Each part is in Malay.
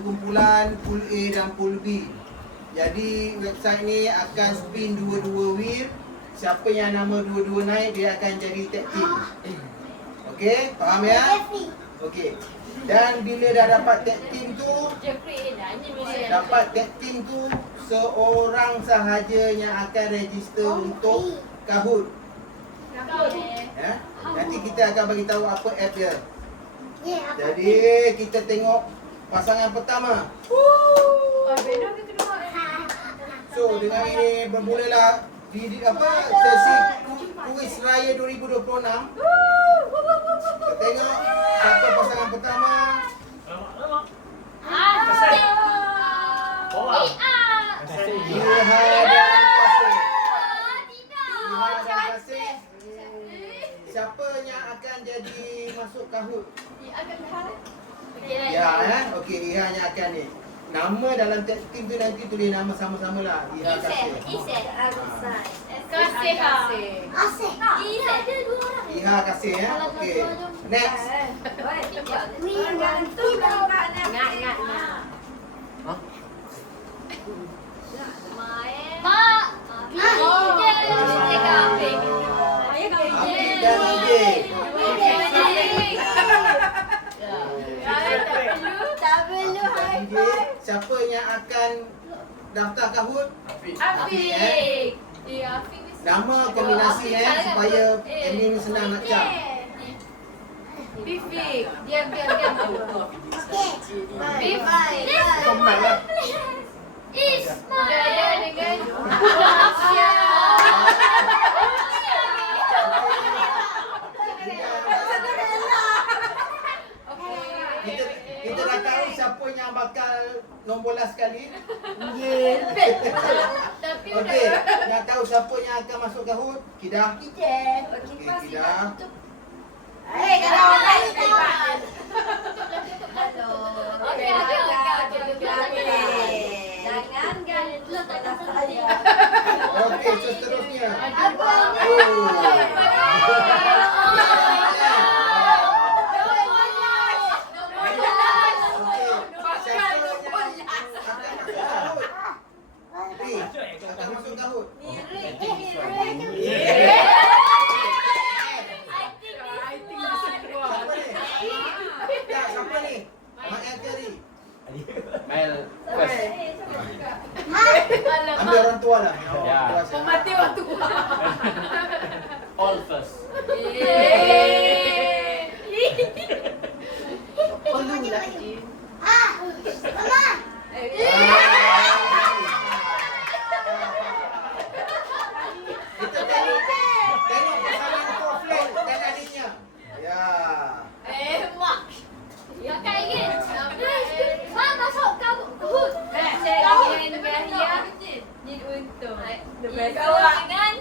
kumpulan pool A dan pool B. Jadi website ni akan spin dua-dua wheel. Siapa yang nama dua-dua naik, dia akan jadi tag team. Okey, faham ya? Okey. Dan bila dah dapat tag team tu, seorang sahaja yang akan register untuk Kahoot. Ya? Nanti kita akan bagi tahu apa app dia. Jadi kita tengok pasangan pertama. So dengan ini bermulalah sesi kuis raya 2026. Kita tengok siapa pasangan pertama. Siapa yang akan jadi masuk Kahoot? Ya, okey, Iha yang akan ni. Nama dalam tag team tu nanti tulis nama sama-sama lah. Iha Kasih. Iha Kasih ya. Okey. Next. Siapa yang akan daftar Kahoot? Afiq. Nama kombinasi supaya admin senang nak cak. Bifik. Diam. Bifik. Ismail. Dengan Kita dah tahu siapa yang bakal nombor last sekali. Okey, nak tahu siapa yang akan masuk Kahoot? Kidah. Okey, Kidah. kalau Okey, seterusnya. Akan masuk Kahoot. Siapa ni? Mak Terry. Ambil orang tua lah. Pemati orang tua. All first. Kita tengok pasangan konflik dan adiknya. Ya. Mak. Ya kain. Mak masuk Kahoot. Saya dengan dia. Ni untung. Kawan dengan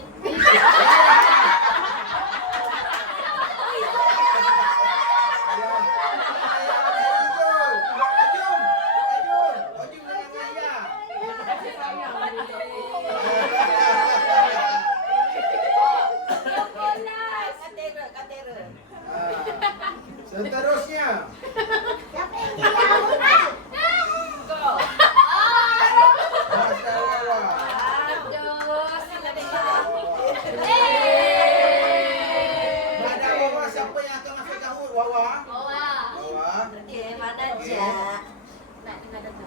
Seterusnya. Ada Wawa, siapa yang akan masuk Kahoot? Wawa.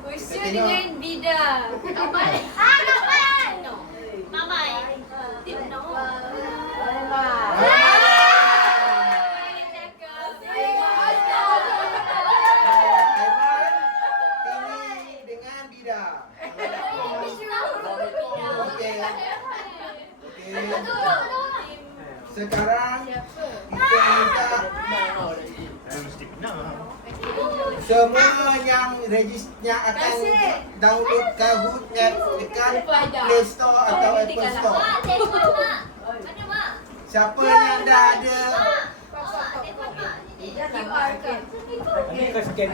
Usia dengan bidang. Mamai. Sekarang kita minta semua yang akan download Kahoot app dekat Play Store atau Apple Store. Siapa yang dah ada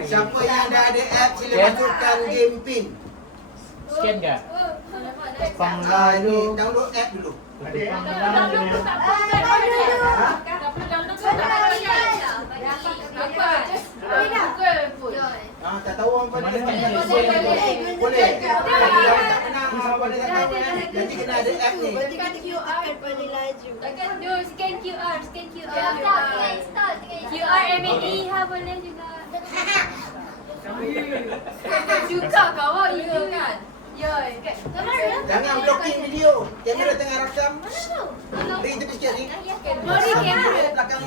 Siapa yang dah ada app, sila masukkan game pin. Scan ke? Ni download app dulu. Tak tahu orang mana Mana tak ni? boleh. Boleh. Kalau tak menang, orang mana tak tahu kan. Jadi kena ada app ni. Tekan QR pada laju. Tekan tu, scan QR, scan QR. QR MAE ha boleh juga. Suka kawan itu kan. Ya, Jangan blocking video. Kamera tengah rakam. Beri tepi sikit ni. Mari kamera. Belakang ni.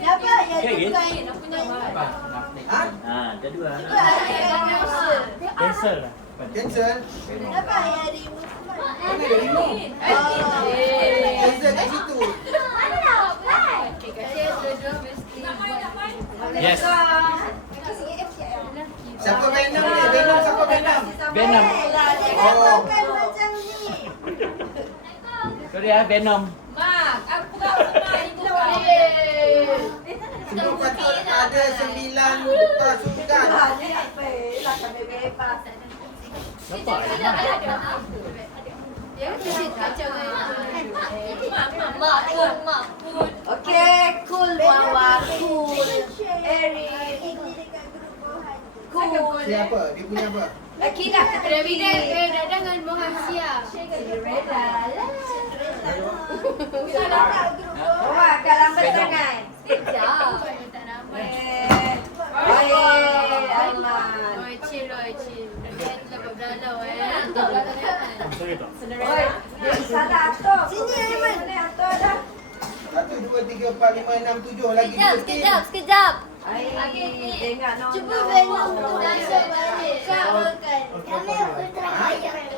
Apa ya Okay, tu okay. kain aku nak Apa? Naftik. Ha? Kedua. Cancel. Cancel lah. apa ya di Mana ada remove? Cancel kat situ. Yes. Siapa Venom ni? Venom siapa Venom? Venom. Oh. Bukan macam ni. Sorry ah, Venom. Semua patut ada 9 pasukan. Ni apa? Lah kami bebas. Siapa? Okey, cool Wawa, cool. Eric, cool. Siapa? Dia punya apa? Akina Revida Katrina. Dadang dengan Mohasia. Cinderella. Wah, kat lambat sangat. Sekejap. Aiman. Oi, chill. Dia dapat berdalau Sorry tak. Oi, dia salah atur. Sini Aiman. Mana atur dah? 1, 2, 3, 4, 5, 6, 7 lagi 2 tim. Sekejap. Ai, tengok nona. Cuba Venom tu masuk balik.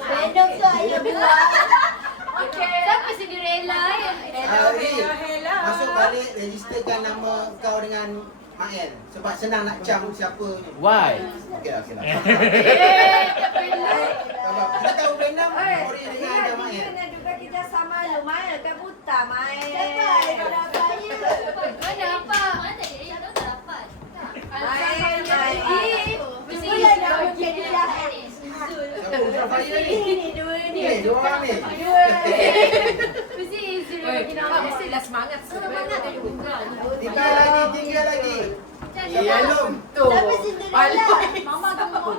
Venom tu ayah buat. Okey. Siapa Cinderella ya? Masuk balik, registerkan nama kau dengan Mael. Sebab senang nak cam siapa ni. Why? Okey lah. Tak perlu. Kalau kita tahu Venom, Oi, Ori dengan ada Mael. Kena juga kita sama lu. Mael kan buta, Mael. Siapa yang nak bayar? Mana apa? Mana tadi? Yang tak dapat. Mael. Mesti Boleh nak bagi dia. Siapa Ultra Fire ni? Ini dua ni. Ni, dua orang ni. Mesti Izul bagi nama. Mestilah semangat. Tinggal lagi. Belum. Tapi Cinderella. Mama gemuk.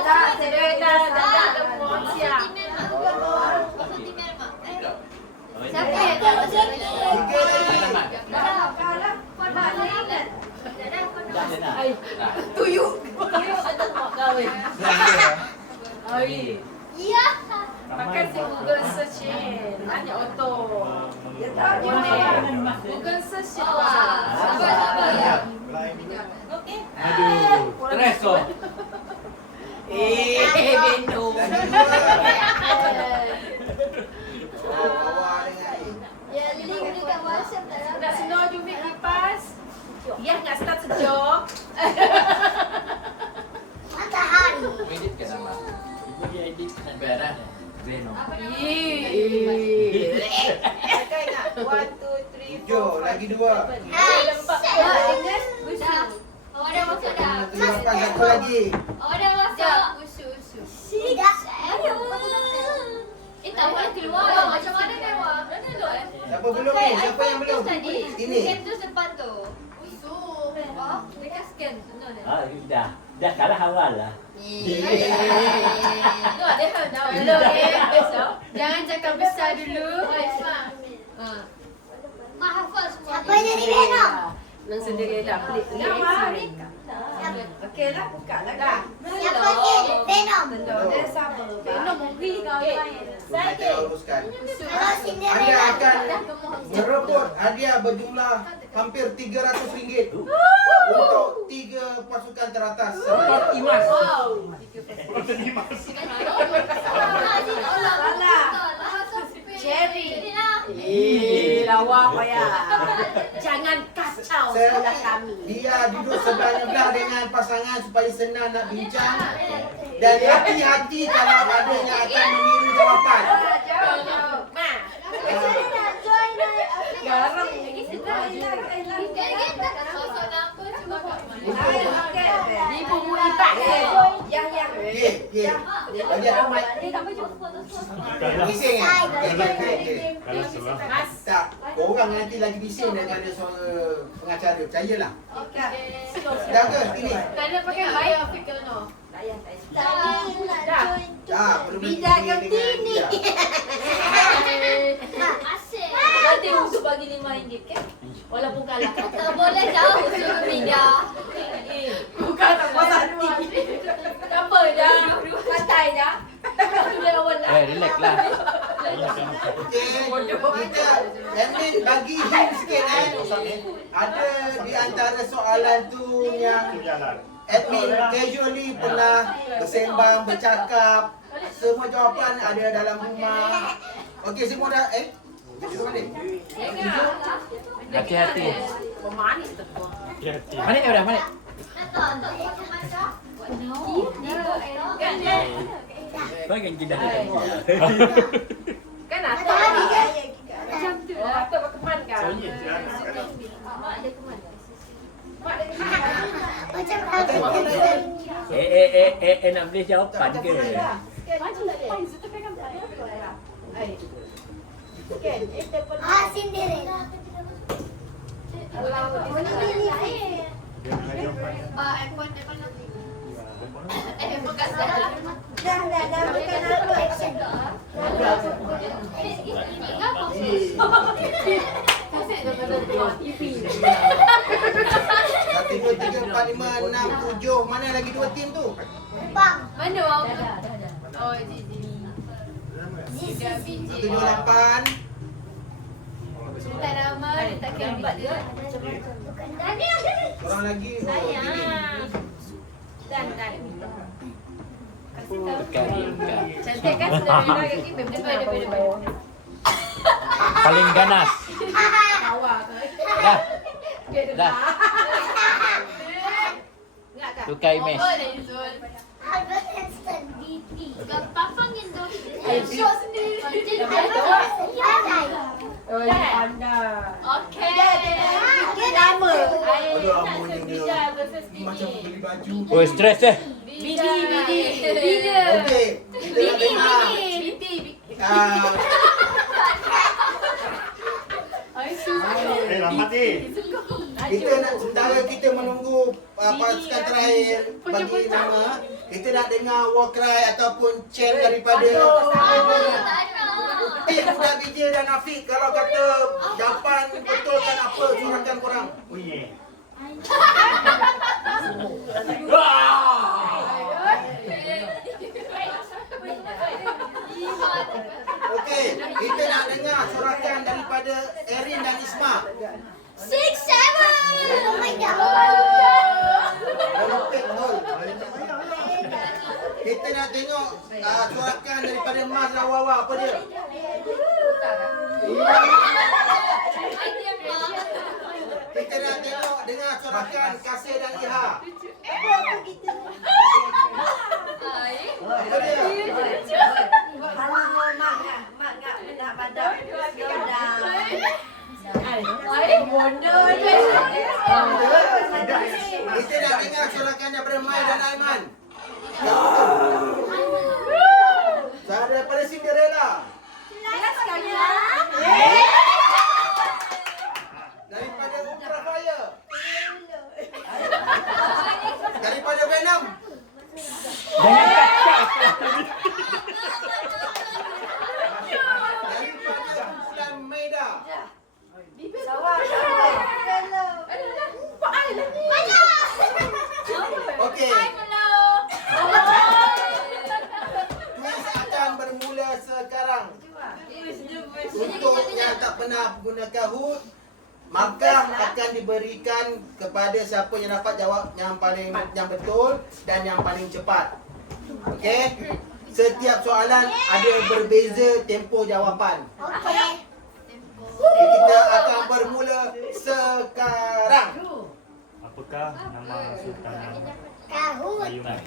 Tak, Cinderella. Siapa yang tak pasal? Tiga lagi. Kalah. Dah je nak. Tuyuk. Ya. Pakai si Google search hanya auto. Dia tahu dia mana. Google search Sabar. Aduh, stres tu. Venom. Lagi dua. Bawah dengan ni. Ya, link dekat WhatsApp tak dapat. Nak senor jumik kipas. Ya, nak start sejuk. Edit ke nama? Ibu dia edit nak berat. Venom. Pakai nak 1, 2, 3, 4. 7, lagi dua. Dengan usu. Awak dah masuk dah. Satu lapan, satu lagi. Awak dah masuk. Usu. Tak boleh keluar. Macam mana keluar? Mana tu Siapa belum ni? Siapa yang belum? Ini. Scan tu sempat tu. Usu. Dekat scan tu. Dah kalah awal lah. Tu ada hal dah. Hello. Jangan cakap besar dulu. Mak hafal semua. Siapa jadi Venom? Nang Cinderella pelik. Okey lah, buka lah kak. Siapa ni? Venom. Dia sama. Venom movie kau main. Kita uruskan. Anda akan merebut hadiah berjumlah hampir RM300 untuk 3 pasukan teratas. Imas. Cherry. Lawa payah. Jangan kacau sebelah kami. Dia duduk sebelah-belah dengan pasangan supaya senang nak bincang. Dan hati-hati kalau ada yang akan meniru jawapan. Jauh. Ma. Saya nak join Garam. Sosok nama cuba kat mana? Di buku ipak. Yang. Okey. Bagi apa mic? Dia tak boleh jumpa foto. Bising kan? Okey. Tak. Korang nanti lagi bising daripada suara pengacara. Percayalah. Okay. Dah ke? Ini. Tak nak pakai mic. Perlu Bidak berhenti kau dengan tini. bidak. Asyik. Nanti untuk bagi RM5 kan? Walaupun kalah. Tak boleh jauh suruh bida. Bukan tak puas hati. Tak apa dah. Santai dah. Sudah awal lah. Relax lah. Okey, kita admin bagi hint sikit Ada di antara soalan tu yang admin casually pernah bersembang, bercakap. Semua jawapan ada dalam rumah. Okey, semua dah kita balik. Hati-hati. Pemanis tu. Balik dah, balik. Kan? Bagian kita. Kan atau macam tu lah. Atau berkeman kan? Mak ada keman. Mak ada keman. Nak boleh jawapan ke? Cinderella. Dah bukan apa action. Satu, dua, tiga, empat, lima, enam, tujuh. Mana lagi dua tim tu? Bang. Mana awak? Oh, Zizi. Satu, dua, lapan. Tak nama, tak kira dia. Orang lagi. Oh, Bibi. Dan. Cantik kan? Sudah bina kaki. Depan. Paling ganas. Dah. Dah. Tukar imej. Apa dah Yuzul? Papang Indo. Show sendiri. Okay. Nama. Aduh, amunya dia. Macam beli baju. Oh, stres eh. Bida. Okey, kita nak dengar. Kita nak sementara kita menunggu pasukan terakhir bagi nama, kita nak dengar war cry ataupun chant daripada tim Budak Bijil dan Afiq. Kalau kata jawapan betul kan apa, sorakan korang. Oh yeah. Okey, kita nak dengar sorakan daripada Erin dan Isma. 6, 7. Oh my god. Olympic Hall. Kita nak tengok sorakan daripada Mas dan Wawa. Apa dia? Kita nak tengok dengar sorakan Kasih dan Iha. Apa dia? Halo mak nak badak. Kita nak dengar sorakan daripada Mai dan Aiman. Saya daripada Cinderella. Daripada Ultra Fire. Daripada Venom. Daripada Bulan Maida. Okey. Kuis akan bermula sekarang. Untuk yang tak pernah menggunakan HUD, markah akan diberikan kepada siapa yang dapat jawab yang betul dan yang paling cepat. Okey? Setiap soalan ada berbeza tempoh jawapan. Okey. Kita akan bermula sekarang. Apakah nama Sultan Kahut. Ayunan?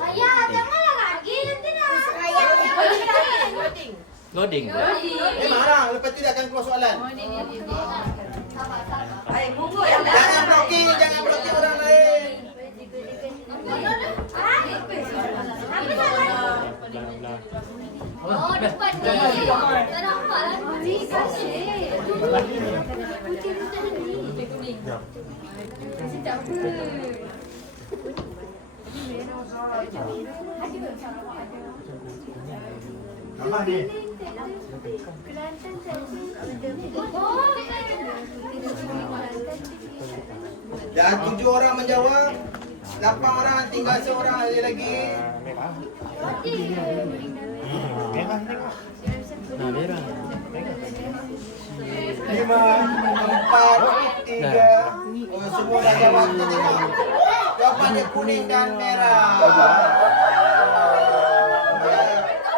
Ayah, janganlah lagi nanti dah. Ayah, Loading. Memanglah, lepas tu dia akan keluar soalan. Bungkus yang Jangan blokir orang lain. Oh, depan ni. Tak nampak lah. Abang ni. Dah 7 orang menjawab. 8 orang, tinggal seorang aja lagi. Merah. Merah tengok. Nah, merah. 5, 4, 3. Oh, semua dah jawab. Kita tengok. Jawapannya kuning dan merah. Ya.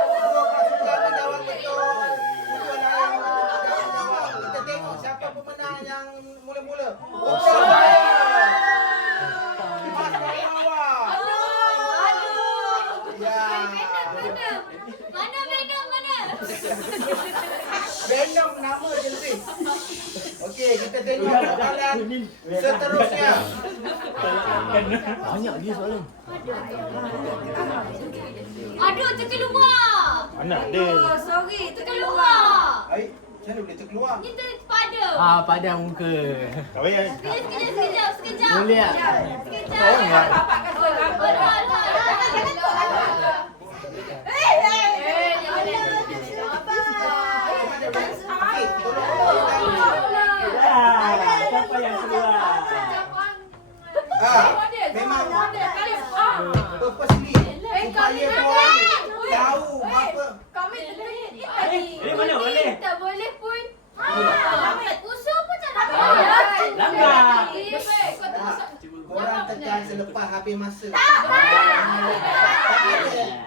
Semua pasukan menjawab betul. Pasukan lain tidak menjawab. Kita tengok siapa pemenang yang mula-mula. Mas Bawa. Ya. Venom nama je lebih. Okey, kita tengok soalan seterusnya. Banyak dia soalan. Aduh, terkeluar. Anak dia. Oh, sorry, Terkeluar. Ai, macam mana boleh terkeluar? Ni terpadam. Padam muka. Tak payah. Sekejap. Boleh tak? Sekejap. Bapak kat seorang. Okey, tolong. Siapa yang keluar? Memang purposely supaya korang tahu apa. Mana boleh? Tak boleh pun. Usul pun tak nak. Langgar. Korang tekan selepas habis masa.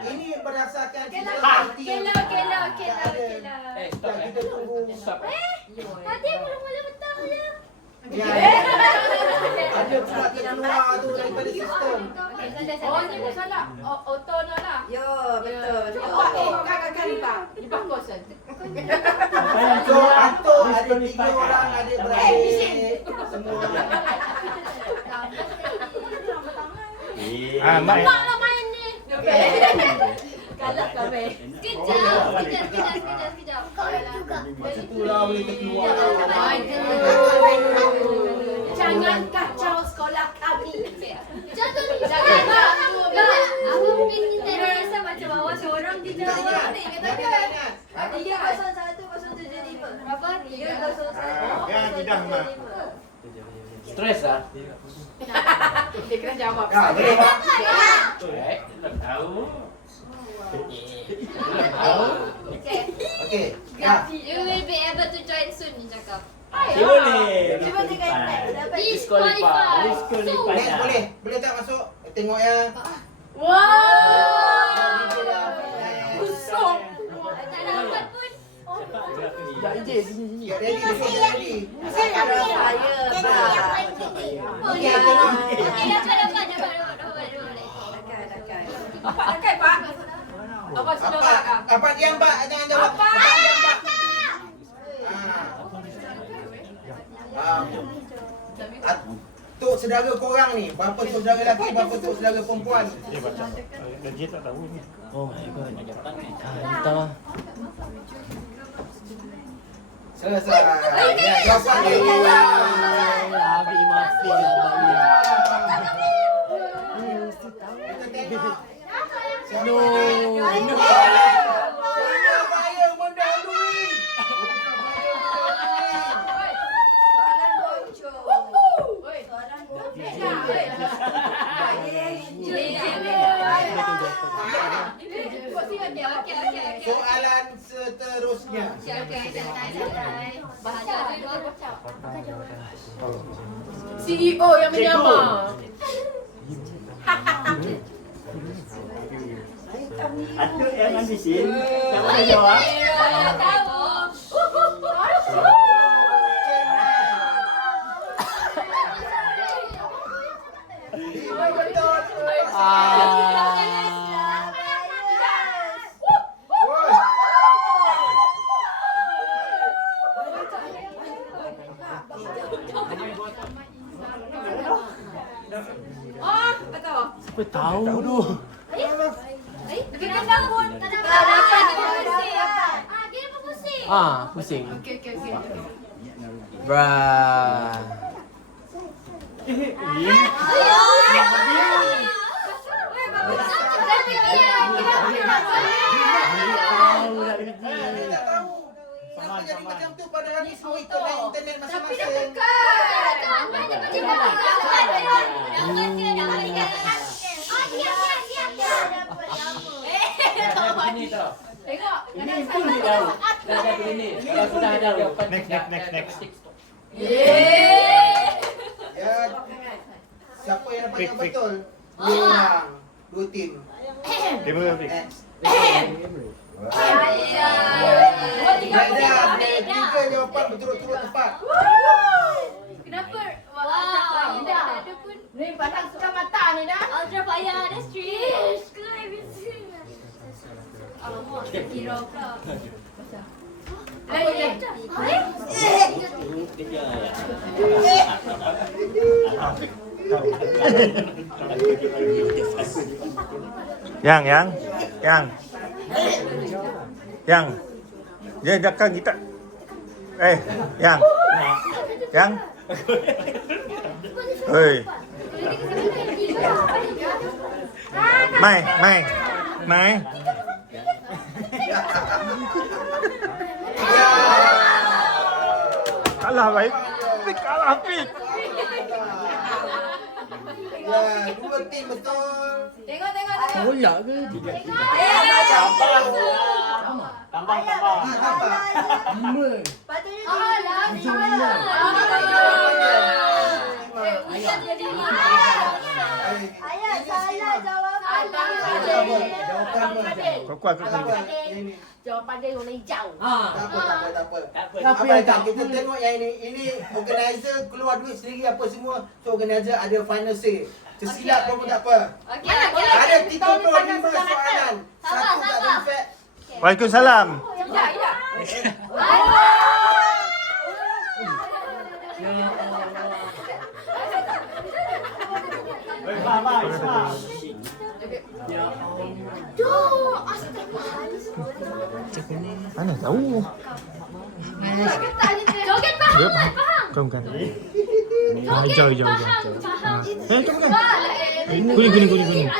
Ini berdasarkan kita parti yang Kela. kita tunggu. Tadi mula-mula betul je. Ya. Ada pula keluar tu daripada sistem. Oh, ni pun salah. Auto no lah. Yo, betul. Kakak lipat. Lipat kosan. So, Anto ada 3 orang adik-beradik. Semua. Mak. Mak lah main ni. Kalah kami. Sekejap. Itulah boleh terkeluar. Jangan kacau sekolah kami. Jangan. Mak. Aku fikir terasa macam bawah seorang di Jawa. Ingat. 301-075. Berapa? 301-075. Ya, tidak, Mak. Stres lah. Dia kena jawab. Ya, boleh Pak. Tahu. Okey. Ya. You will be able to join soon ni cakap. Boleh. Cuba tekan next. Dapat Disqualify. Next boleh. Boleh tak masuk? Tengok ya. Wow. Kosong. Tak dapat pun. Tak ije sini. Ya, ready, ready. saya, Pak. Okey, dapat. Dekat. Bapak dah kan, Pak? Apa sudah Pak? Apa diam Pak? Jangan jawab. Apa diam Pak? Tok saudara korang ni, berapa tok saudara lelaki, berapa tok saudara perempuan? Dia baca. Dia tak tahu ni. Oh my god. Entah. Selesai. Ya, jawapan dia. Habis mafia Kita tengok. No. Saya mendahului. Soalan bocor. Soalan bocor. Soalan seterusnya. CEO yang menyamar. Atuk yang ambisin. Tak boleh jawab. Siapa tahu tu? Dia dapat. Dia pusing. Pusing. Okey. Bruh. Saya tak tahu. Kenapa jadi macam tu padahal ni semua ikut dalam internet masing-masing. Ini tau. Tengok. Ini pun ni dah. Dah ada ini. Kalau sudah ada jawapan. Next. Ya. Siapa yang dapat yang betul? 2 orang. 2 tim. Terima kasih. Next. Aja. Ada 3 jawapan berturut-turut tepat. Kenapa? Wow. Dah ada pun. Ni pandang suka mata ni dah. Ultra fire ada street. Alamak, kira pula. Lain. Yang. Dia dekat kita. Yang. Hei. Mai. Kalah baik. Kalah Hafiz. Ya, 2 tim betul. Tengok. Bola ke? Tambah. Patutnya Ujian jadi ni. ayah salah jawapan. Kuat. Ini. Jawapan dia warna hijau. Tak apa. Apa Apa yang tak? Kita tengok yang ini. Ini organizer keluar duit sendiri apa semua. So organizer ada final say. Tersilap pun tak apa. Okey. Ada 35 soalan. Satu tak ada effect. Waalaikumsalam. Ya. Mana tahu. Joget faham. Kau kan. Joget Hijau. faham. Itu bukan. Kuning. Ya.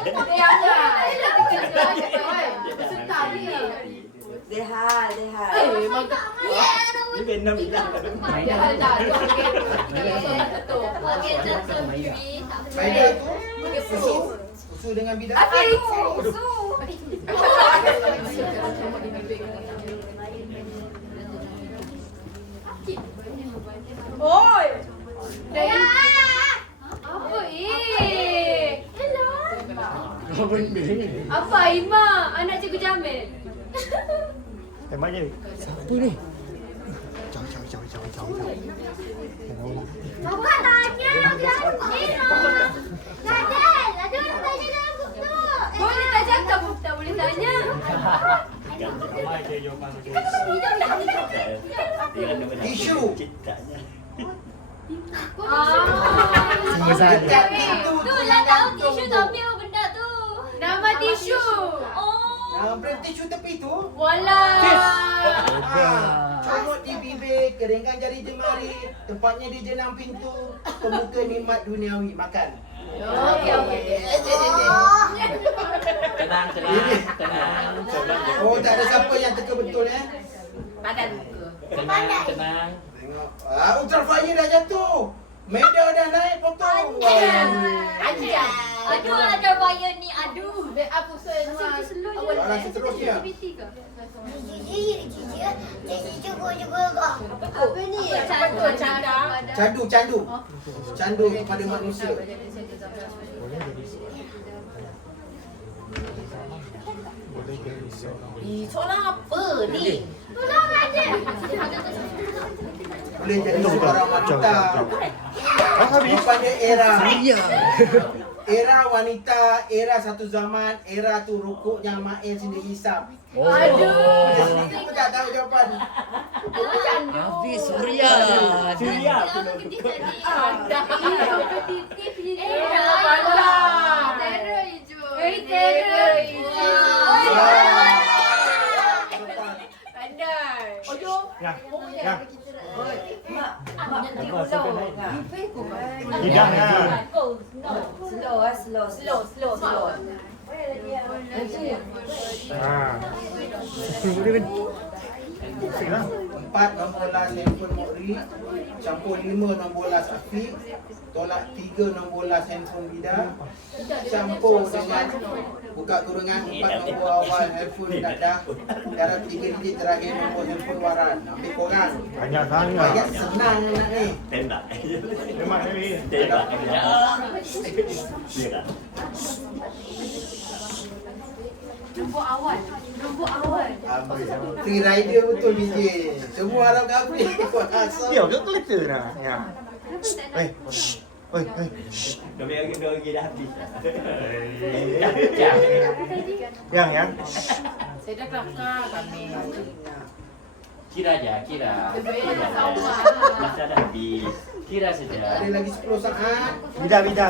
Kenapa ia hadirkan dari tadi tak boleh? Dehal. Ini Vietnam hilang. Okey, just three. Spider itu usu dengan bidak. Oi. Apa Hello. Apa Ima? Anak Cikgu Jamil. Tembak je. Siapa ni? Jauh. Bukan tanya. Ada orang tanya dalam buku tu. Boleh tak cakap buku tak boleh tanya. Isu. Semua salah. Dekat pintu Tu lah tahu tisu tapi apa benda tu? Nama tisu. Oh. Brand tisu tepi tu. Walah. Comot di bibir, keringkan jari jemari, tempatnya di jenang pintu, pembuka nikmat duniawi, makan. Okey. Tenang. Oh, tak ada siapa yang teka betul Padan muka. Tenang. Tengok. Ultra fire dah jatuh. Medan dah naik potong. Aduh, ada bayar ni. Aduh. Apa semua? Soalan seterusnya. Apa ni? Candu. Candu kepada manusia. Soalan apa ni? Tolong aja. Boleh jadi seorang wanita. Habis. Pada era wanita, era satu zaman, era tu rukuknya Mail sendiri hisap. Aduh. Dia sendiri pun tak tahu jawapan. Hafiz Suria. Lama kita jadi. Kompetitif ni Terror hijau. Terror hijau. Pandai. Oh, jom. Yang. Yang. Mak nanti ulau. Hidang ya. Slow. Sikitlah. 4 nombor las handphone Mokri, campur 5 nombor las Afiq, tolak 3 nombor las handphone Bida, campur dengan buka kurungan 4 nombor awal handphone Dadah, darab 3 digit terakhir nombor handphone Waran. Ambil korang. Banyak Banyak sangat. senang nak ni. Tembak. Tembak ni. Tembak. Tembak. Nombor awal. Free rider betul DJ. Semua harap kafe. Dia ke kereta nak? Ya. Oi. Dua lagi dah habis. Yang. Saya dah kelakar kami. Kira aja, kira. Masa dah habis. Kira saja. Ada lagi 10 saat. Bida.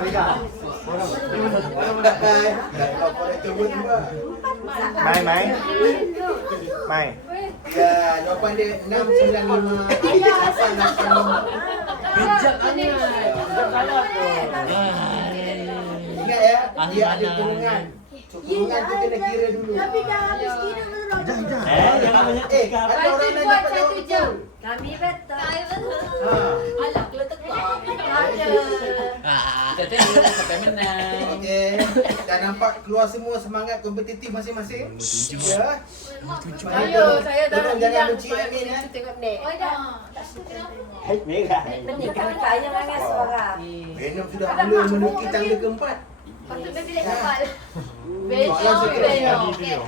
Orang mendapat. Kalau boleh coba juga. Mai. Ya, jawapan dia 695. Bijak kalah tu. Ingat ya, dia ada kurungan. So, kurungan tu kena kira dulu. Hidang. Jangan banyak Ada orang lain dapat jawab betul. Kami betul. Ha. Alah, kalau tekak. Kita tengok sampai menang. Okey. Dah nampak keluar semua semangat kompetitif masing-masing? Ya. Ayo, saya dah Tolong jangan benci Amin ya. Tengok ni. Merah. Menikah kaya mana suara. Venom sudah mula menuki tangga keempat. Patut dia tidak kapal. Soalan seterusnya.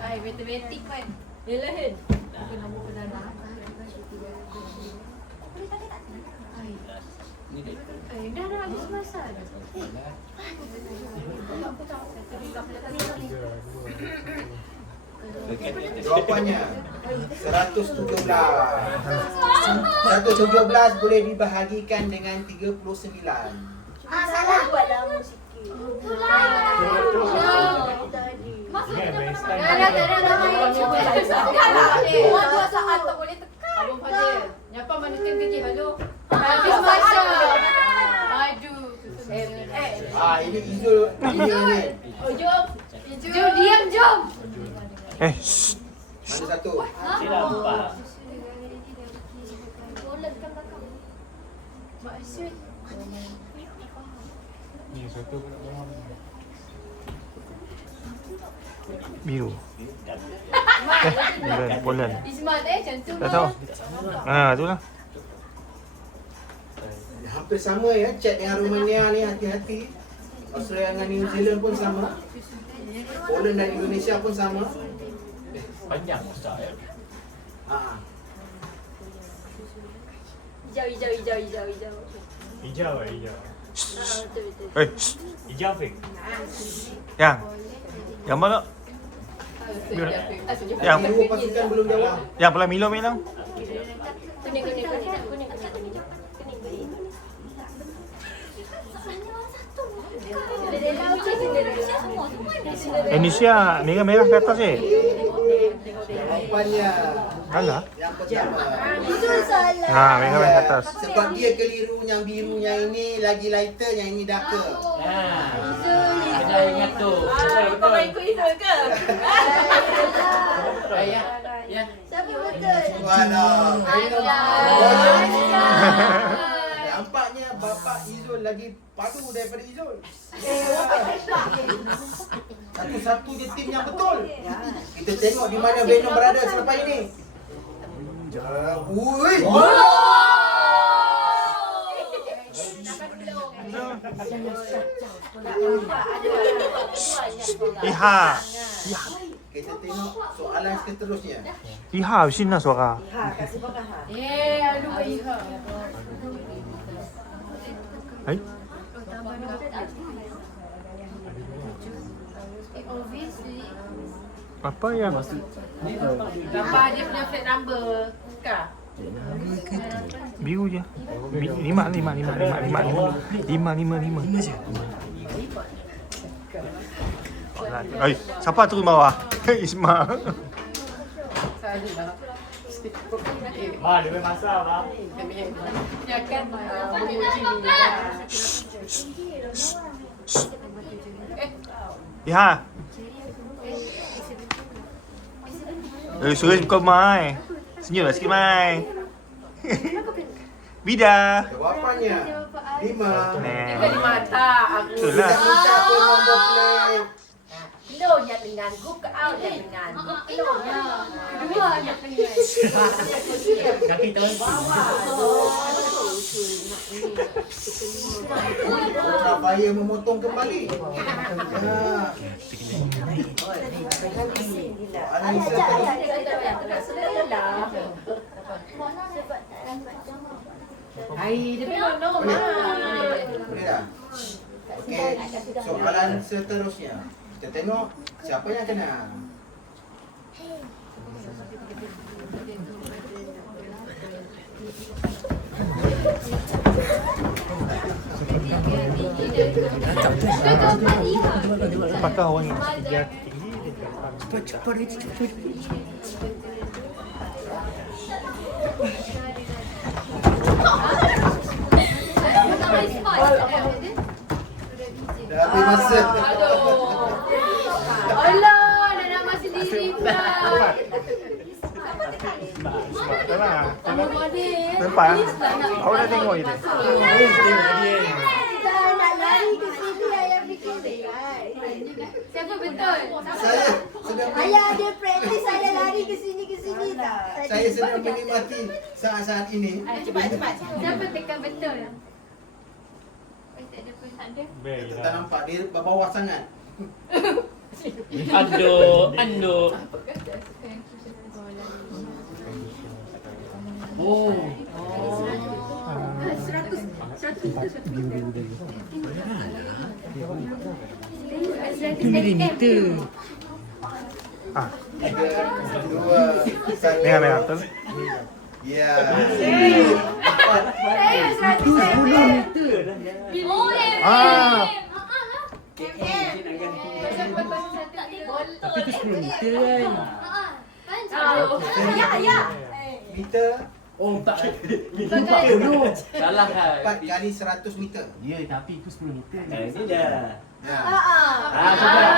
Ay, matematik kan. Yelah, Hen. Ni dia. Dah habis masa. Jawapannya 117. 117 boleh dibahagikan dengan 39. Salah buatlah musik. Abang Fadil. Nyapa manukan gaji, halo. Habis masa. Aduh. Ini Izul ni. Oh, jom. Jom diam jom. Mana satu? Kira empat. Bola dekat belakang. Maksud Biru. Poland. Ismat macam tu. Tak tahu. Itulah. Hampir sama ya, chat dengan Romania ni hati-hati. Australia dengan New Zealand pun sama. Poland dan Indonesia pun sama. Panjang Ustaz ya. Ha. Hijau. Hijau. Eh, Hijau Fik. yang mana? Yang Dua pasukan belum jawab. yang pelan Milo minum. Kuning. Indonesia merah ke atas je. Jawapannya Kalah. yang pertama. Merah ke atas. Sebab dia keliru yang biru yang ini lagi lighter, yang ini darker. Kena ingat tu. Kau main ikut Izul ke? Ya. Siapa betul? Walau. Nampaknya bapa Izul lagi padu daripada Izul. Satu-satu dia tim yang betul. Kita tengok di mana Venom berada selepas ini. Ui. Iha. Kita tengok soalan seterusnya. Iha sini suara. Kasih pakai ha. Aduh, Iha. Hai. Obviously. Apa yang Nampak dia punya flat number. Kak. Biru je. 5. Ay, siapa turun bawah? Ismail. Wah, dia main masak bang. Dia akan menguji minda. Iha. Suruh buka mai. Senyumlah sikit mai. Bida. Jawapannya 5. Kita di mata aku. Itulah. Tidak minta pun nombor plate. No, yang dengan group ke out yang dengan group no. Dua nak dengan. Kaki tangan bawah. Tak payah memotong kembali. Ai, dia memang normal. Boleh dah? Okey, soalan seterusnya. Kita tengok siapa yang kena. Pakai orang yang dia tinggi. Dah habis masa. Alah, dah nama sendiri pula. Nampak? Awak dah tengok je dia. Dah nak lari ke sini ayah fikir dekat. Siapa betul? Saya sedang Ayah ada praktis saya lari ke sini tak? saya sedang menikmati saat-saat ini. Siapa tekan betul? Tak ada pun tak ada. Tak nampak dia bawah sangat. Ando. Oh. Milimeter. Ah, 3, 2, 1. merah betul. Ya. Oh, Ah. Tapi tu 10 meter kan. Ya. Meter Oh, tak. Salah kan? 4 kali 100 meter. Ya, tapi itu 10 meter. Ini dah. Ya. Sudah.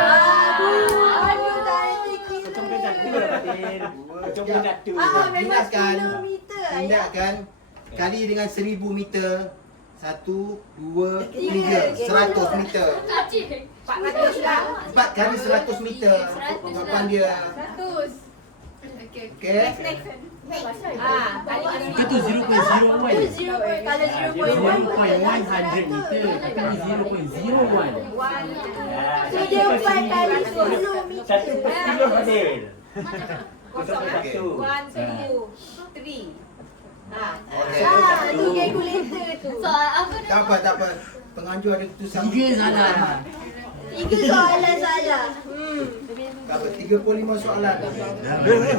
Aduh, tak ada fikir. Macam kena tu lah, Fatin. Macam kena tu. Memang Pindahkan. 10 meter ayah. Pindahkan kali dengan 1000 meter. 1, 2, 3, 100 meter. Kacik. 400 lah. 4 kali 100 meter. Jawapan dia. 100. Okey. Okey. Kali Itu 0.01. Kalau 0.1 0.100 meter. Tapi 0.01. so dia 4 kali 10 meter. Satu per kilo Fadil. Kosong lah. Okey. 1, 2, 3. Okey. Tu calculator tu. Soal apa Tak apa, tak apa. Penganjur ada keputusan. 3 salah. 3 soalan salah. Tak apa, 35 soalan. Boleh.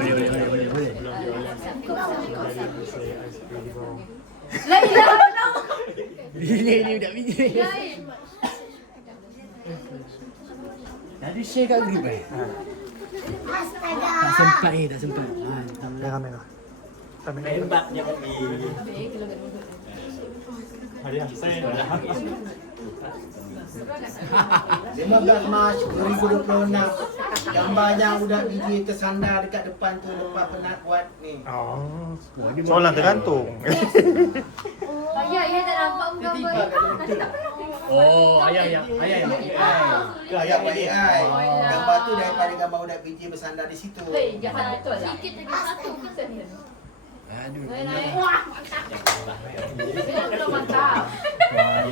Bila ni budak biji. Tadi share kat group Tak sempat. Merah. Tak merah. Hebat je kami. Hadiah saya dah habis. 15 Mac 2026. Gambar yang budak biji tersandar dekat depan tu. Lepas penat buat ni. Oh. Soalan tergantung. Ayah tak nampak pun gambar. Oh, ayah. Ayat AI. Gambar tu daripada gambar budak biji bersandar di situ. Jangan betul lah. Sikit lagi satu. Aduh. Belum mantap.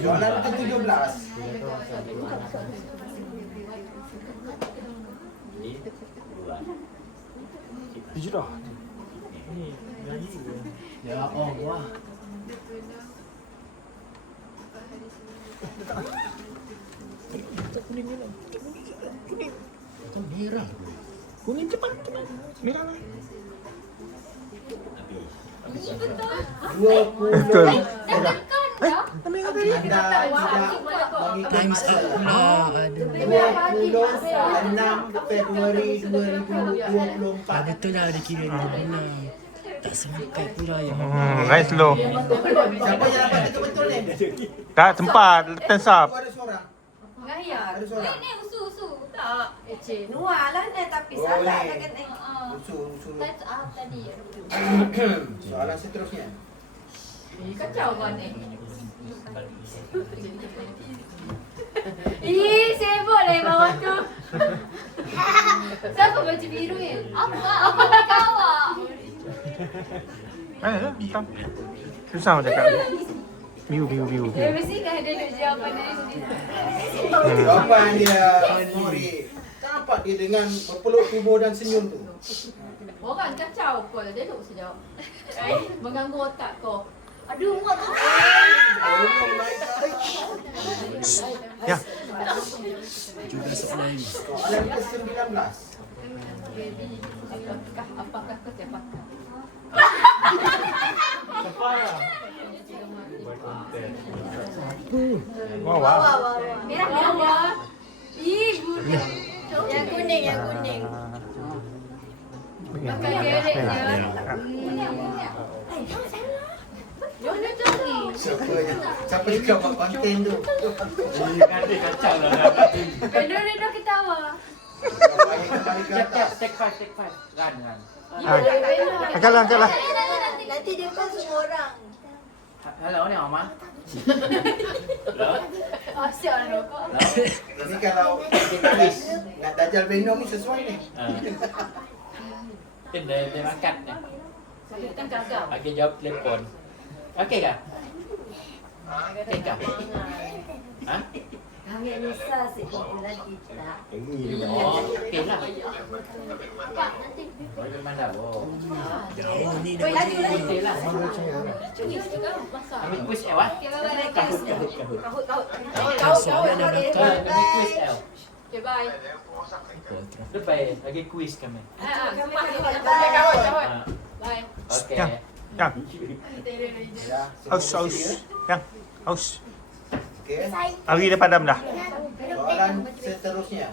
Soalan ke-17. Tujuh dah. Ni lagi. Ya Allah. Kuning merah. Kuning cepat. Merah lah. Betul. Anda tidak mengikut masa. 26 Februari 2024. Betul lah ada kira ni. Tak sempat pula ya. Guys slow. Siapa yang dapat teka betul ni? Tak tempat, tense up. Ada seorang. Ngaya. Ada seorang. Ni usu. Tak. Ece. Nuah lah ni tapi Oh, salah ni. dah kena. Usul. Tadi. Soalan seterusnya. Kacau kan ni. Ih, sibuk lah bawah tu. Siapa baju biru ni? Apa kau awak? Tak. Susah nak cakap. View. Mesti kan ada jawapan dari sendiri. Jawapan dia Nuri. Nampak dia dengan berpeluk tubuh dan senyum tu. Orang kacau kau dah duduk sekejap. Mengganggu otak kau. Aduh, muak tu. Oh my god. Ya. Juga soalan ni. Soalan ke-19. Apakah kau siapa? Wow. Merah. Ih, budak. Yang kuning. Makan kerek je. Jom dia cari. Siapa yang buat konten tu? Kacau lah. Reda ketawa. Kembali ke atas. Take five. Run. Angkat lah. Nanti dia kan semua orang. Hello ni Oma. Asyik orang rokok. Ini kalau quiz nak dajal Venom ni sesuai ni. Dia makan ni. Kan gagal. Bagi jawab telefon. Okey kah? Okey kah? Ha? Kami Nisa sekolah kita. Oh, okey lah. Oh, mana? Oh. Oh ni Wei, dah. Okey lah. Curi juga masak. Kami quiz L ah. Okay, bye-bye. Kau. Kami quiz L. Okay, bye. Lepas lagi quiz kami. Kawat. Bye. Okey. Ya. Ya. Aus. Yang. Aus. Okey. Hari dah padam dah. Soalan seterusnya.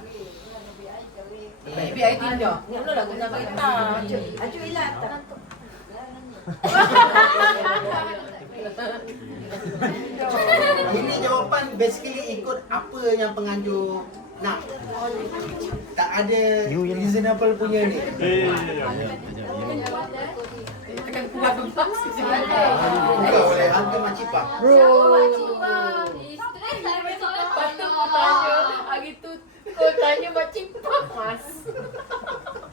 Biar I tindak. Mula lah guna kereta. Aju hilang tak? Ini jawapan basically ikut apa yang penganjur nak. Tak ada reasonable punya ni. Akan keluar gempas. Bukan oleh hantu Macipa. Patut kau tanya. Hari tu kau tanya macam mas.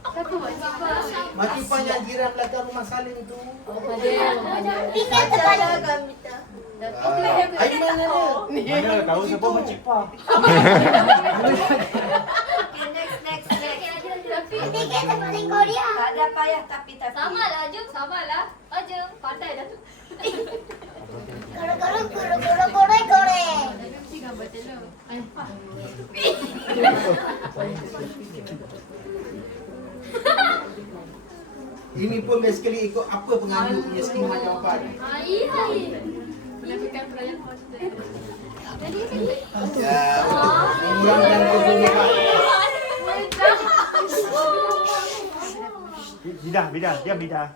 Siapa Macipa? Macipa yang jiran belakang rumah Salim tu. Tinggal terkala kami tak. Aiman ada. Mana tahu siapa Macipa? Next. Tapi Tak ada payah tapi. sama lah, jom sama lah. Jom, pandai dah tu. Mesti gambar telur. Ini pun basically ikut apa penganjur punya skema jawapan. Iya. Melakukan perayaan hostel. Jadi kan Ya, untuk mengurangkan kebunuhan. Bidah. Dia bidah.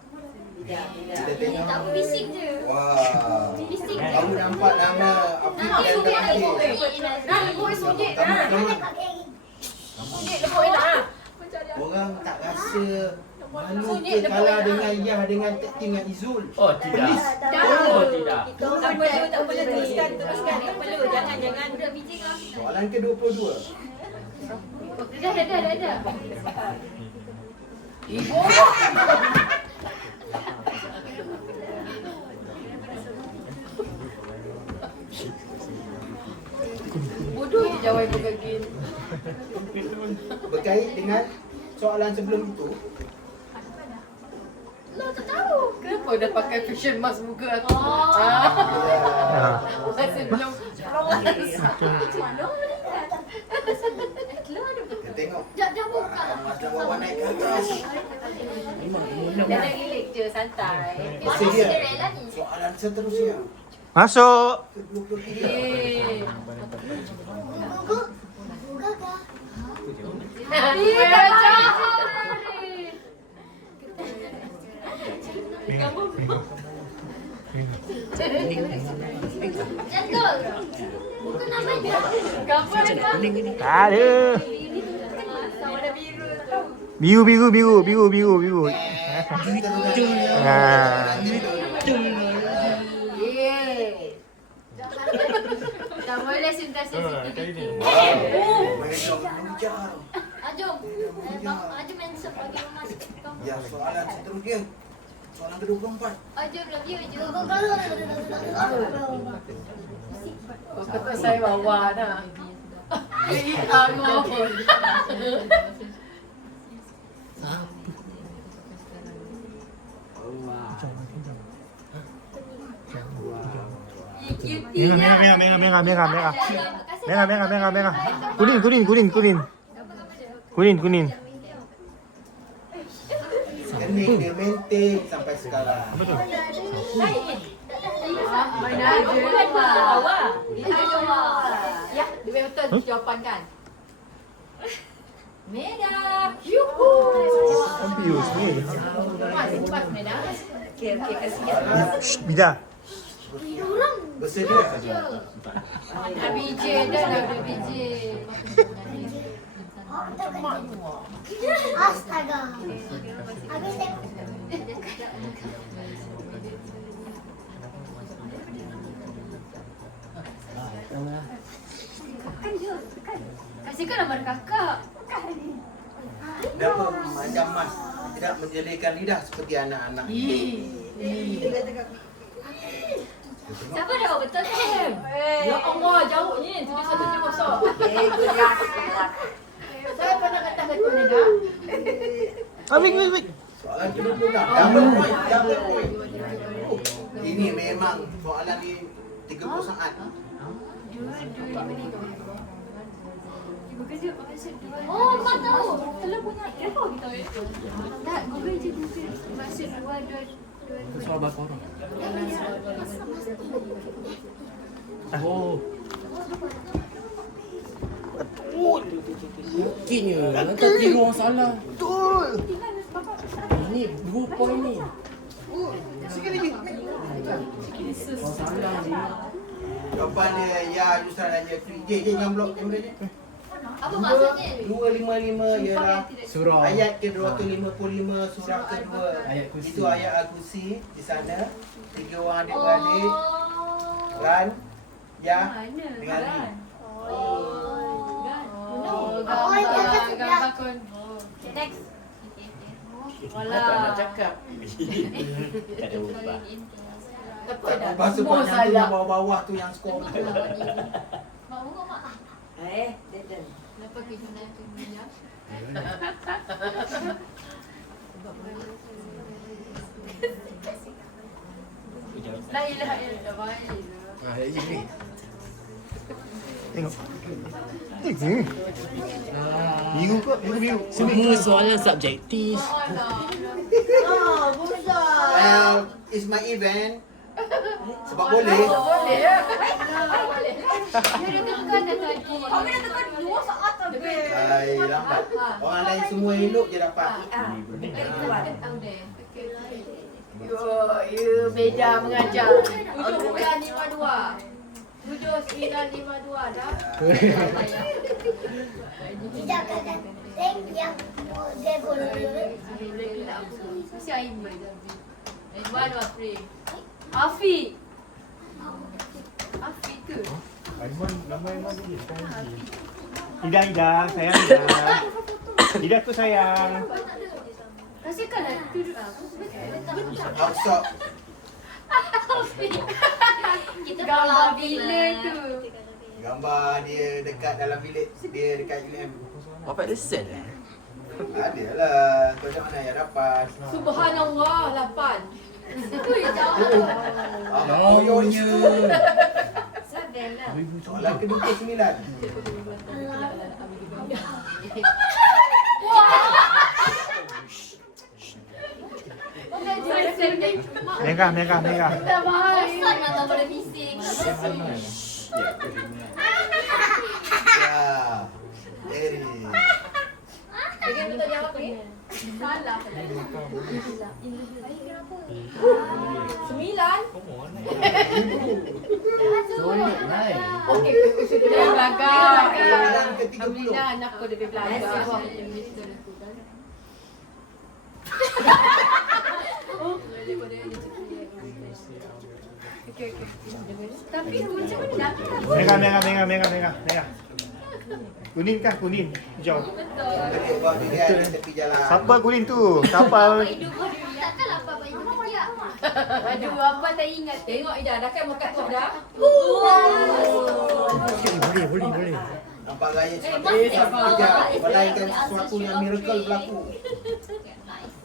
Kita tengok. tak bising je. Wah. Bising je. Kamu nampak nama Afiq dan Afiq. Nah, lebih sunyi Kamu dah. kamu Sunyi lebih dah. orang tak rasa malu ke kalah dengan Yah dengan tag team dengan Izul. Oh, tidak. Pelis. Oh, tidak. Tak perlu teruskan. Tak perlu. Jangan. Budak biji kau. Soalan ke-22. Dah. Bodoh je jawab bergagin. Berkait dengan soalan sebelum itu, Lo tak tahu. Kenapa dah pakai fashion mask muka aku? Masa belum. kita tengok Dah buka. Mas Bawa naik ke atas. Jangan gilik je. je santai. Mana Cinderella ni? Soalan seterusnya. Masuk. 23. Eh. Jendol. Bukan namanya. Gambar apa? Tak ada. Sama ada biru tau. Biru, biru, biru, biru, biru, biru. Ah. Yeay. Tak boleh sentuh-sentuh gigi. Ajum. Bang Ajum handsome bagi mama. Ya, soalan seterusnya. Soalan ke-24. Ajum love you Ajum. Kata saya bawa dah. Allah. Merah, merah, merah, merah, merah, merah. Merah, merah, merah, merah. Kuning, kuning, kuning, kuning. Kuning, kuning. Kening dia maintain sampai sekarang. Betul. Mana ada awak. Ya, dia betul jawapan kan. Merah. Yuhu. Confused ni. Pas merah. Okey, kasihan. Shh, Bida. Bersedia. Dah BJ dah BJ. Astaga. Habis kasihkan nombor kakak. Dapat macam mas. Tidak menjelikan lidah seperti anak-anak. Siapa dah betul kan? Ya Allah, jauh ni. 7170. Saya pernah kata betul ni dah. Amik, amik, amik. Soalan ke-26. Double point, double point. Ini memang soalan di 30 saat. Oh, kau tahu. Kalau punya apa kita tahu? Tak, Google je Google. Maksud dua. Soal bakor. Oh. Mungkinnya. Nanti tiga orang salah. Betul. Ini 2 point ni. Sikit lagi. Orang salah ni. Jawapan dia ya, Yusra dan Jeffrey. Jangan blok kamera je. Apa maksudnya? 255 ialah Surah. ayat ke-255 surah kedua. Ayat kursi. Itu ayat Al-Kursi di sana. 3 orang adik-beradik. Ran, Ya, dengan Li. Gambar kon. Next. Tak nak cakap. Tak ada ubah. Tepat dah. Lepas tu Semua yang tu salah. yang bawah-bawah tu yang skor. Mak bunga mak. Kenapa kita nak tunggu? La ilaha illallah. Ah, ya ni. Tengok. Tengok. Biru kot, biru, biru. Semua soalan subjektif. It's my event. Sebab boleh. Boleh ya? Dia dah tekan dah tadi. Kami dah tekan 2 saat tapi. Hai, lambat. Orang lain semua elok je dapat. You beda mengajar. 7952. 7952 dah. Tidak akan tank yang dia golong. Si Aiman. Aiman Afri. Afi. Afi ke? Ida, Ida, sayang Ida. Ida aku sayang. Kasihkanlah tu. Outside. Kita Gambar bila tu. Gambar dia dekat dalam bilik. Dia dekat UM. Bapak ada sen eh? Adalah. Kau macam mana yang dapat? Subhanallah 8. Itu yang jawab. Koyonya. Seven lah. Soalan ke-29. Mega, mega, mega. Bosan nak tak boleh bising. Ya. Eri. Bagi betul jawab ni. Salah. 9. Sulit lah. Okey, sudah belakang. Soalan ke-30. Anak aku lebih belakang. Tapi macam mana nak? Mega, mega, mega, mega, mega, mega. Kuning kah? Kuning? Hijau. Okey, buat pilihan di tepi jalan. Siapa kuning tu? Kapal. Takkanlah apa itu ketiak. Aduh, apa tak ingat. Tengok Ida, dah kan makan tu dah. Boleh, boleh, boleh. Nampak gaya seperti sekejap. Melainkan sesuatu yang miracle berlaku.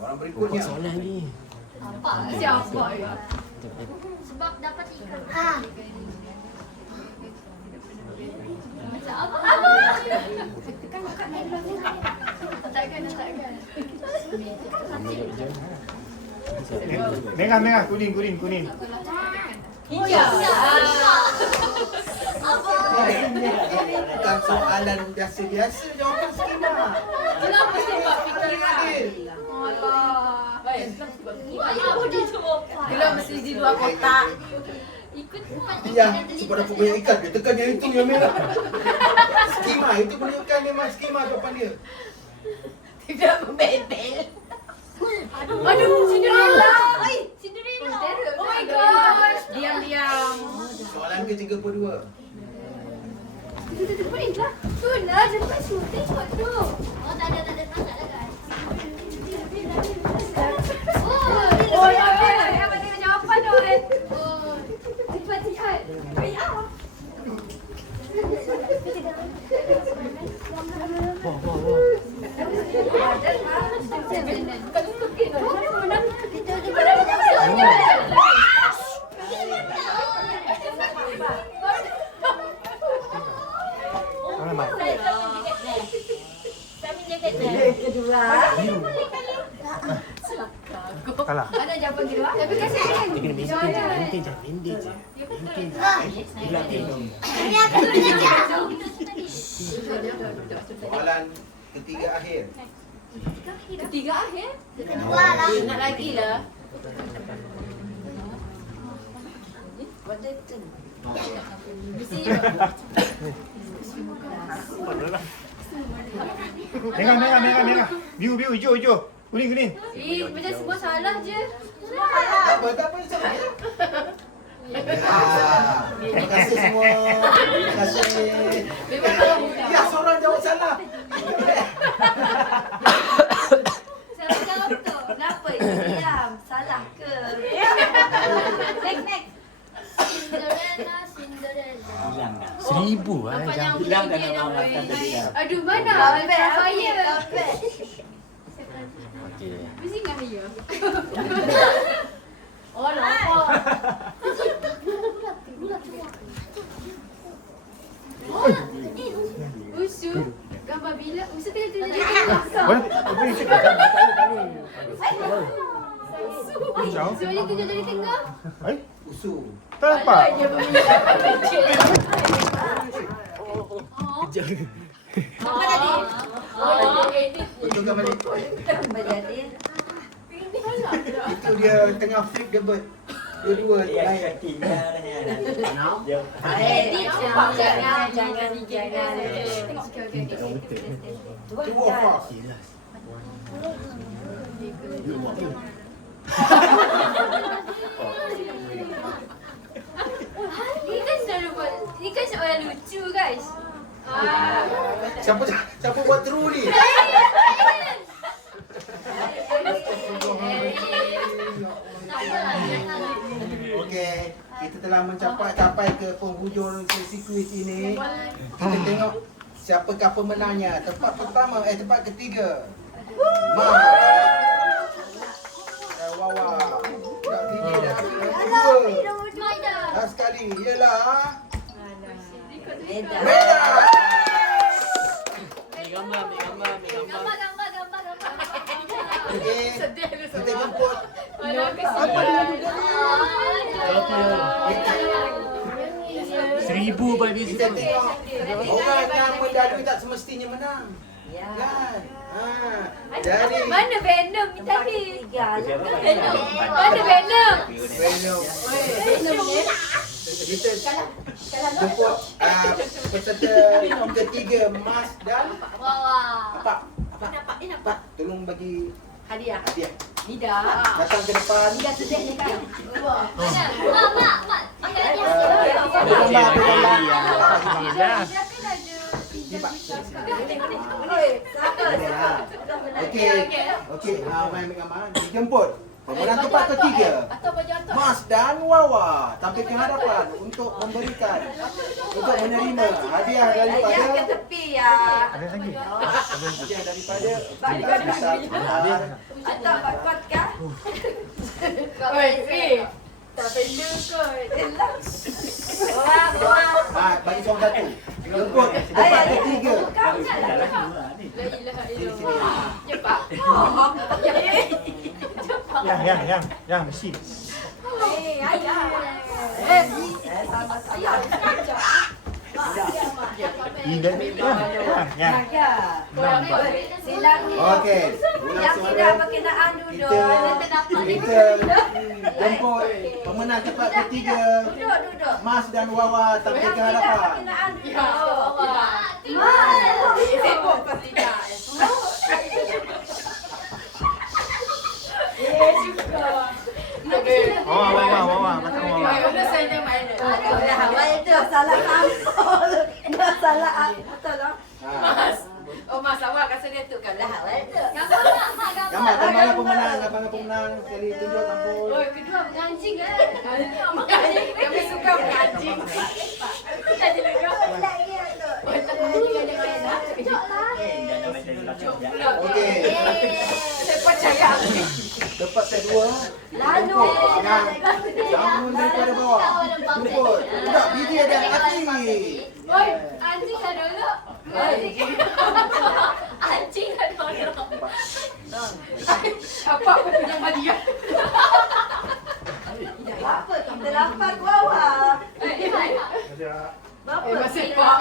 Orang berikutnya. Soalan ni. Siapa ya? Sebab dapat ikan. Macam apa? Takkan. Mega, mega, kuning, kuning, kuning. Hijau. Bukan soalan biasa-biasa, jawapan skema. Kenapa sebab fikiran? Alah. Baik. Apa dia jawab? Belum mesti di dua kotak. Ikut Ya, sebab dapat banyak ikan, dia tekan yang itu yang merah. Skema, itu menunjukkan memang skema jawapan dia. Tidak membebel. Aduh, Cinderella. Oi, Cinderella. Oh my gosh. Diam-diam. Soalan ke-32. Baiklah. Tu lah, jangan suruh tengok tu. Oh, tak ada sangat lah guys. Oh, ya, ya. Apa tengok jawapan tu? Oh, cepat. Alamak. Kalah. Ada jawapan kedua? Tapi kasih kan? Dia kena maintain je. Maintain je. Maintain je. Hilang tengok. Soalan ketiga akhir. Ketiga akhir? Kedua lah. Nak lagi lah. Mega, mega, mega, mega. Biru, biru, hijau, hijau. Kuning, kuning. Macam semua salah je. Tak apa, sama ya. Terima kasih semua. Terima kasih. Ya, seorang jawab salah. Salah jawab tu. Kenapa ini diam? Salah ke? Next. Cinderella. Hilang dah. 1000 lah. Nampak yang Hilang dah dia nama dah makan tadi dah. Aduh, mana? Fire. Okey. Mesti ingat dia. Oh, nampak. Usu. Gambar bila? Usu tengah tunjuk dia. Apa ni cakap? Hijau. Usu dia tunjuk dari tengah. Eh? Usu. Tak nampak? Apa tadi? Oh, edit. Betulkan balik. Berjadi. Itu dia tengah flip the bird. Dua-dua Dia naik. kakinya dah. Dia Edit Jangan jangan. Okey. Two of us. Ni kan soalan lucu guys. Siapa buat true ni? Okey, kita telah capai ke penghujung sesi kuis ini. Kita tengok siapakah pemenangnya. Tempat pertama, tempat ketiga. Wawa. Tak pilih dah. Dua. Last sekali ialah Meda. gambar. Okey. Kita jemput Apa Seribu by this. Kita tengok orang yang mendalui tak semestinya menang. Kan? Jadi Mana Venom ni tadi? Venom. Mana Venom? Venom. Kita jemput peserta ketiga Mas dan Wah. Pak, tolong bagi Hadiah. hadiah. Nida. Datang ke depan. Nida sedih ni kan. Mak. Pakai Okey, main ambil gambar. Dijemput pemenang tempat ketiga Mas dan Wawa tampil ke hadapan untuk memberikan, untuk menerima hadiah Yang ke daripada tepi ya. Ada lagi? hadiah daripada Atau kuat kah? Tak perlu kot. bagi seorang satu. Jemput tempat ketiga. Cepat. Yang mesti. Ingat yang. Silang ni. Okey. Yang tidak berkenaan duduk. Kita jemput pemenang tempat ketiga Duduk. Mas dan Wawa tampil ke Yang tidak hadapan. berkenaan Ya duduk. Allah. Sibuk pasti dah. Wawa, macam Wawa. Udah saya dah main. Dah awal tu salah kampung. Dah salah betul tak? Mas. Oh Mas awak kasi dia tu kan. Lah awal tu. Gambar pemenang sekali tunjuk sampul. Oh kedua menganjing kan. Kami suka menganjing. Jadi juga. Oh tak menganjing ada main dah. Okey. Saya percaya. Tempat kedua. Lalu Bangun daripada bawah. Jemput. Budak biji ada hati. Oi, anjing dah dulu. Anjing dah dulu. Apa aku punya hadiah? apa kita dapat bawah. Eh masih pak.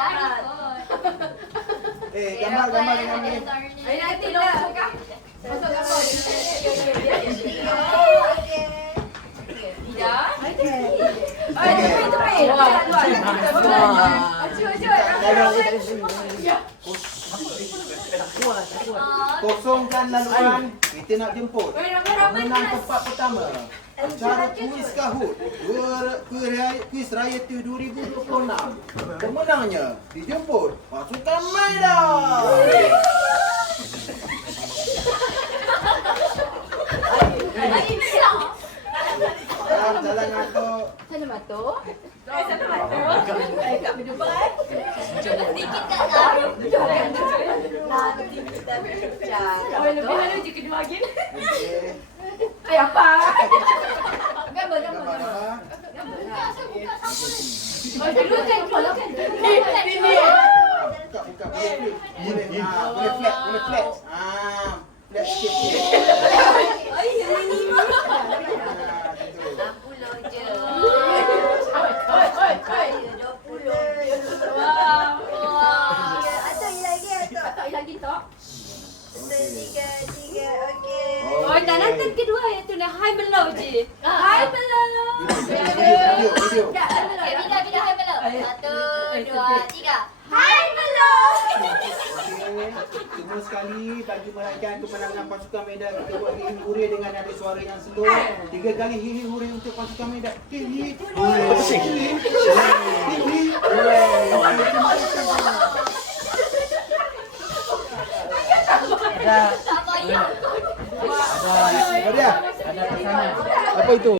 Gambar dengan ni. Ini nanti nombor kah? Masuk gambar. Tidak. Kosongkan laluan. Kita nak jemput pemenang tempat pertama. Acara kuis Kahoot Kuis Raya Tu 2026. Pemenangnya dijemput pasukan Maidan. Jalan ngatuk. Sana batuk. Sana batuk. Kat Dubai. Sedikit kat dalam. Nanti kita bincang. Oh lebih halu je kedua lagi. Okey. Apa? Gambar. Oh dulu kan kalau kan. Ini. Buka boleh flat. Flat sikit. Oh, dah nonton kedua yang tu nak hai belau je. Hai belau. Video. Okay, bila hai belau. 1, 2, 3. Hai belau. Cuma sekali bagi meraihkan kemenangan pasukan Medan kita buat hihi huri dengan nada suara yang slow. 3 kali hihi huri untuk pasukan Medan. Hihi huri. Hihi huri. Tak payah. Ada pesanan. Apa itu?